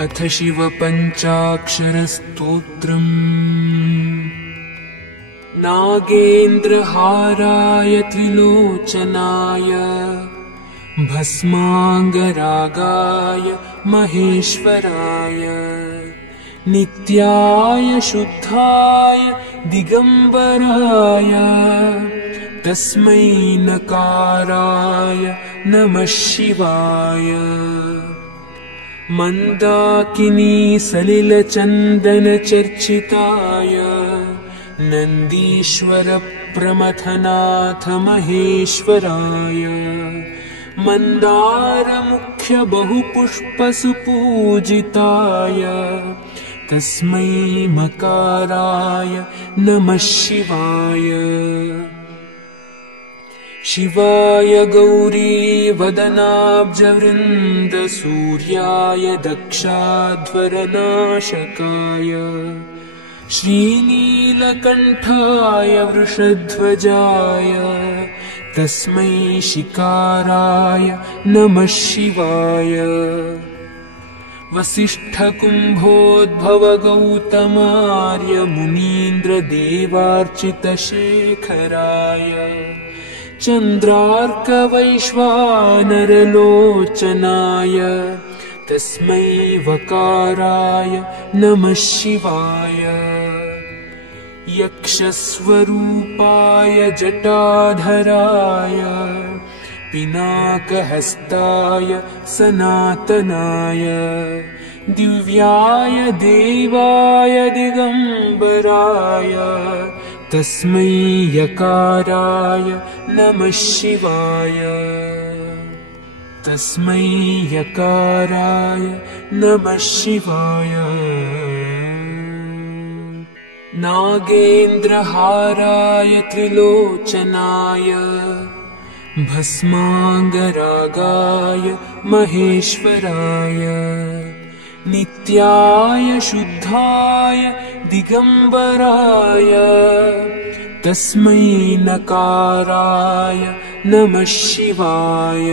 अथ शिवपञ्चाक्षरस्तोत्रम्। नागेन्द्रहाराय त्रिलोचनाय भस्माङ्गरागाय महेश्वराय नित्याय शुद्धाय दिगम्बराय तस्मै नकाराय नमः शिवाय। मन्दाकिनी सलिलचन्दनचर्चिताय नन्दीश्वर प्रमथनाथ महेश्वराय मन्दारमुख्य बहुपुष्पसुपूजिताय तस्मै मकाराय नमः शिवाय। शिवाय गौरीवदनाब्जवृन्दसूर्याय दक्षाध्वरनाशकाय श्रीनीलकण्ठाय वृषध्वजाय तस्मै शिकाराय नमः शिवाय। वसिष्ठकुम्भोद्भवगौतमार्य मुनीन्द्रदेवार्चितशेखराय चन्द्रार्कवैश्वानरलोचनाय तस्मै वकाराय नमः शिवाय। यक्षस्वरूपाय जटाधराय पिनाकहस्ताय सनातनाय दिव्याय देवाय दिगम्बराय तस्मै यकाराय नमः शिवाय। तस्मै यकाराय नमः शिवाय। नागेन्द्रहाराय त्रिलोचनाय भस्माङ्गरागाय महेश्वराय नित्याय शुद्धाय दिगम्बराय तस्मै नकाराय नमः शिवाय।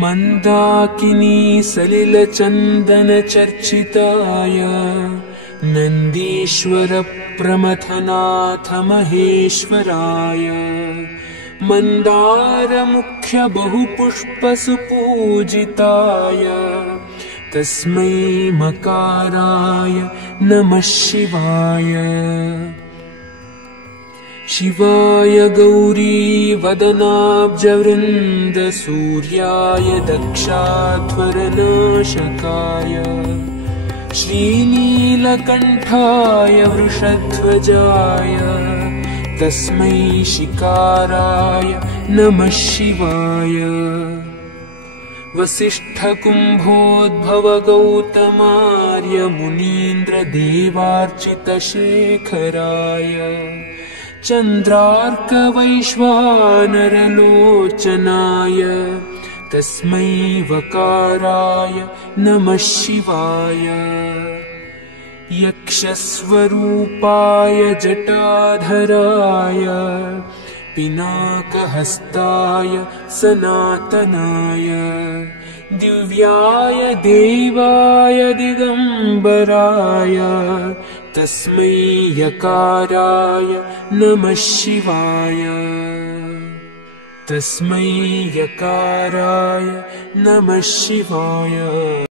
मन्दाकिनी सलिलचन्दनचर्चिताय नन्दीश्वर प्रमथनाथ महेश्वराय मन्दारमुख्य बहुपुष्पसुपूजिताय तस्मै मकाराय नमः शिवाय। शिवाय गौरीवदनाब्जवृन्दसूर्याय दक्षाध्वरनाशकाय श्रीनीलकण्ठाय वृषध्वजाय तस्मै शिकाराय नमः शिवाय। वसिष्ठकुम्भोद्भवगौतमार्य मुनीन्द्रदेवार्चितशेखराय चन्द्रार्कवैश्वानरलोचनाय तस्मै वकाराय नमः शिवाय। यक्षस्वरूपाय जटाधराय पिनाकहस्ताय सनातनाय दिव्याय देवाय दिगम्बराय तस्मै यकाराय नमः शिवाय। तस्मै यकाराय नमः शिवाय।